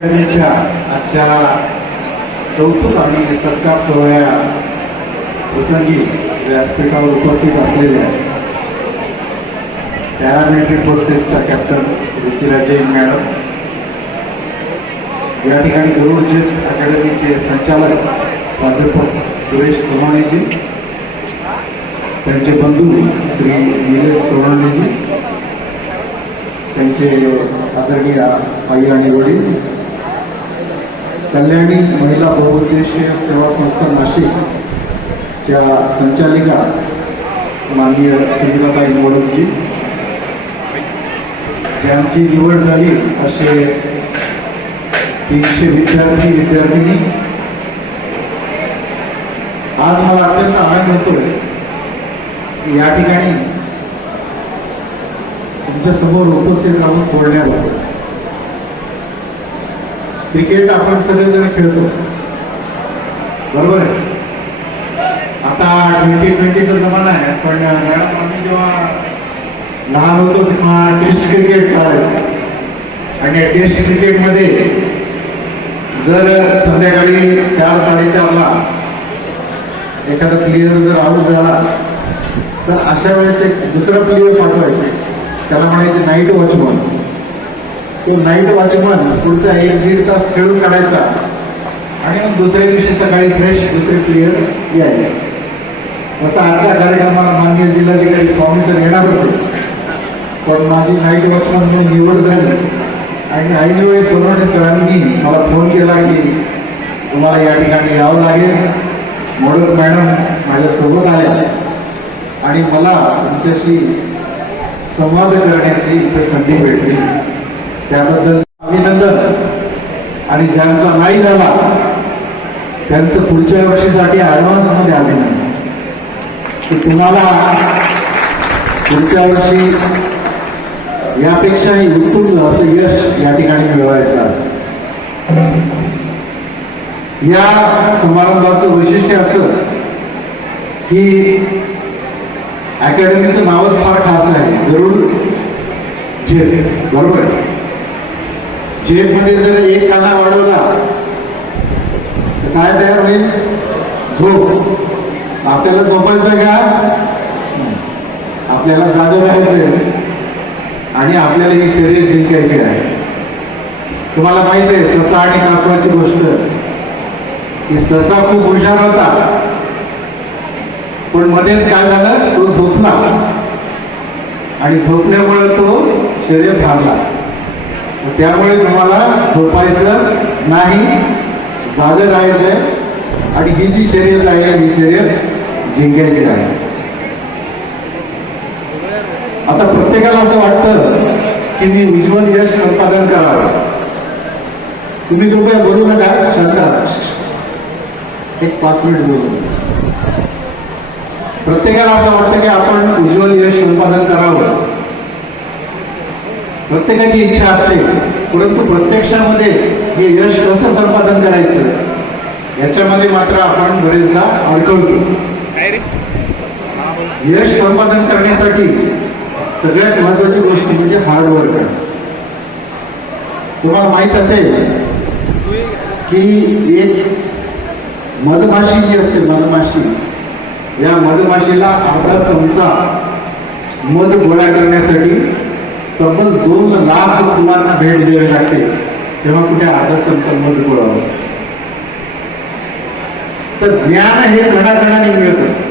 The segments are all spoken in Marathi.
आजच्या कौतुक आणि सत्कार सोहळ्या प्रसंगी व्यासपीठावर उपस्थित असलेल्या पॅरामिलिटरी फोर्सेसच्या कॅप्टन रुचिरा जैन मॅडम, या ठिकाणी गरुड जेट अकॅडमीचे संचालक प्राध्यापक सुरेश सोमाणेजी, त्यांचे बंधू श्री निलेश सोनाणेजी, त्यांचे आदरणीय आई आणि वडील, कल्याणी महिला बहुउद्देशीय सेवा संस्था नाशिकच्या संचालिका माननीय सुनीताताई मोडकजी, ज्यांची निवड झाली असे 300 विद्यार्थी विद्यार्थिनी. आज मला अत्यंत आनंद होतोय या ठिकाणी तुमच्या समोर उपस्थित राहून बोलण्याला. क्रिकेट आपण सगळेजण खेळतो, बरोबर आहे. आता 2020चा जमाना आहे, पण मॅडम आम्ही जेव्हा लहान होतो तेव्हा टेस्ट क्रिकेट चालायचं, आणि टेस्ट क्रिकेटमध्ये जर संध्याकाळी 4-4:30ला एखादा प्लेयर जर आऊट झाला तर अशा वेळेस एक दुसरा प्लेयर पाठवायचे, त्याला म्हणायचे नाईट वॉचमन. तो नाईट वॉचमन पुढचा 1-1.5 तास खेळून काढायचा, आणि मग दुसऱ्या दिवशी सकाळी फ्रेश दुसरे प्लेयर यायचे. तसा आजच्या कार्यक्रमाला माननीय जिल्हाधिकारी स्वामी सर येणार होते, पण माझी नाईट वॉचमन म्हणून निवड झाली, आणि ऐनवेळी सोनवणे सरांनी मला फोन केला की तुम्हाला या ठिकाणी यावं लागेल. मोडक मॅडम माझ्यासोबत आल्या आणि मला तुमच्याशी संवाद करण्याची इथे संधी भेटली, त्याबद्दल अभिनंदन. आणि ज्यांचा नाही झाला त्यांचं पुढच्या वर्षीसाठी ऍडव्हान्स मध्ये अभिनंदन, की तुम्हाला पुढच्या वर्षी यापेक्षाही उत्तुंग असं यश या ठिकाणी मिळवायचं आहे. या समारंभाचं वैशिष्ट्य असं की अकॅडमीचं नावच फार खास आहे, गरुड जेट, बरोबर आहे. जेट मध्ये जर एक काना वाढवला तर काय तयार होईल? झोप. आपल्याला झोपायचं का? आपल्याला जागं राहायचंय आणि आपल्याला ही शर्यत जिंकायची आहे. तुम्हाला माहित आहे ससा आणि कासवाची गोष्ट, की ससा खूप हुशार होता, पण मध्येच काय झालं, तो झोपला, आणि झोपल्यामुळे तो शर्यत हारला. त्यामुळे तुम्हाला झोपायचं नाही, जागं राहायचंय, आणि ही जी शर्यत आहे ही शर्यत जिंकायची आहे. आता प्रत्येकाला असं वाटतं की मी उज्ज्वल यश संपादन करावं. तुम्ही कृपया बोलू नका, शांत, एक 5 मिनिट बोलू. प्रत्येकाला असं वाटतं की आपण उज्ज्वल यश संपादन करावं, प्रत्येकाची इच्छा असते, परंतु प्रत्यक्षामध्ये हे यश कसं संपादन करायचं याच्यामध्ये मात्र आपण बरेचदा अडकळतो. यश संपादन करण्यासाठी सगळ्यात महत्वाची गोष्ट म्हणजे हार्डवर्क आहे. तुम्हाला माहित असेल की एक मधमाशी जी असते, मधमाशी, या मधमाशीला अर्धा चमचा मध गोळा करण्यासाठी तब्बल 2 लाख फुलांना भेट द्यावी लागते, तेव्हा कुठे अर्धा चमचा मध गोळा होतो. तर ज्ञान हे कणाकणाने मिळत असतं.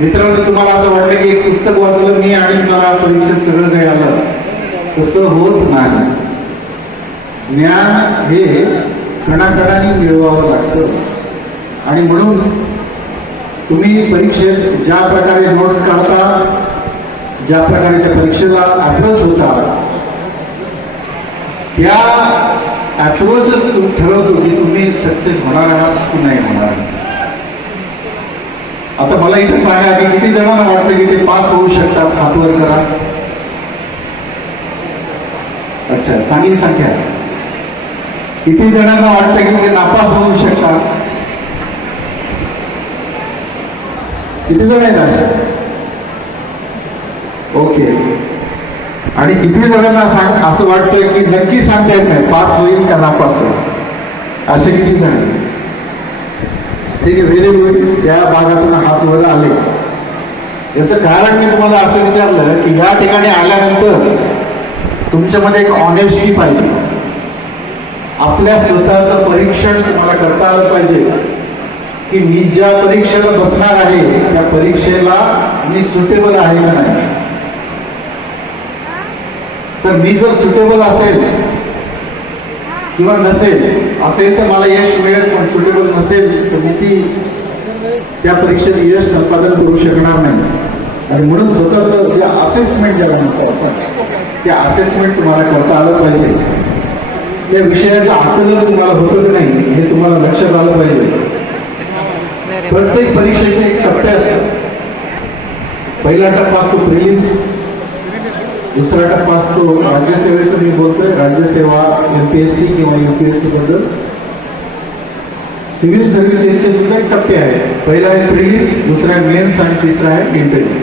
मित्रांनो, तुम्हाला असं वाटलं की एक पुस्तक वाचलं मी आणि मला परीक्षेत सगळं काही आलं, तसं होत नाही. ज्ञान हे कणाकणाने मिळवावं लागतं, आणि म्हणून तुम्ही परीक्षेत ज्या प्रकारे नोट्स काढता, ज्या प्रकारे त्या परीक्षेला अप्रोच होता, त्या अप्रोचच ठरवतो की तुम्ही सक्सेस होणार आहात की नाही होणार. आता मला इथे सांगा की किती जणांना वाटतं की ते पास होऊ शकतात? हात वर करा. अच्छा, चांगली संख्या. किती जणांना वाटतं की ते नापास होऊ शकतात? किती जण आहेत अशा? ओके, आणि किती जणांना असं वाटतं की नक्की सांगता येत नाही पास होईल का नापास होईल, असे किती जण आहेत? ठीक आहे, व्हेरी गुड. त्या भागातून हात वर आले. याचं कारण मी तुम्हाला असं विचारलं की या ठिकाणी आल्यानंतर तुमच्यामध्ये एक ऑनेस्टी पाहिजे. आपल्या स्वतःचं परीक्षण तुम्हाला करता आलं पाहिजे की मी ज्या परीक्षेला बसणार आहे त्या परीक्षेला मी सुटेबल आहे का नाही. तर मी जर सुटेबल असेल किंवा असेल तर मला यश मिळेल, पण सुटेबल नसेल तर मी त्या परीक्षेत यश संपादन करू शकणार नाही. आणि म्हणून स्वतःचं जे असेसमेंट ज्याला म्हणतो आपण, ते असेसमेंट तुम्हाला करता आलं पाहिजे. त्या विषयाचं आकलन तुम्हाला होतं की नाही हे तुम्हाला लक्षात आलं पाहिजे. प्रत्येक परीक्षेचे एक टप्पे असतात. पहिला टप्पा असतो प्रिलिम्स, दुसरा टप्पा असतो राज्यसेवेचं, मी बोलतोय राज्यसेवा MPSC किंवा UPSC बद्दल. सिव्हिल सर्व्हिसेसचे सुद्धा एक टप्पे आहेत. पहिला आहे प्रिलिम्स, दुसरा आहे मेन्स आणि तिसरा आहे इंटरव्ह्यू.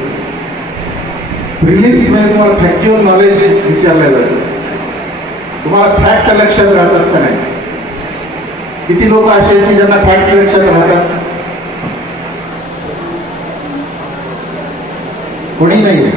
प्रिलिम्स मध्ये तुम्हाला फॅक्च्युअल नॉलेज विचारलं जातं. तुम्हाला फॅक्ट लक्षात राहतात का नाही? किती लोक असे आहेत की ज्यांना फॅक्ट लक्षात राहतात? कोणी नाही.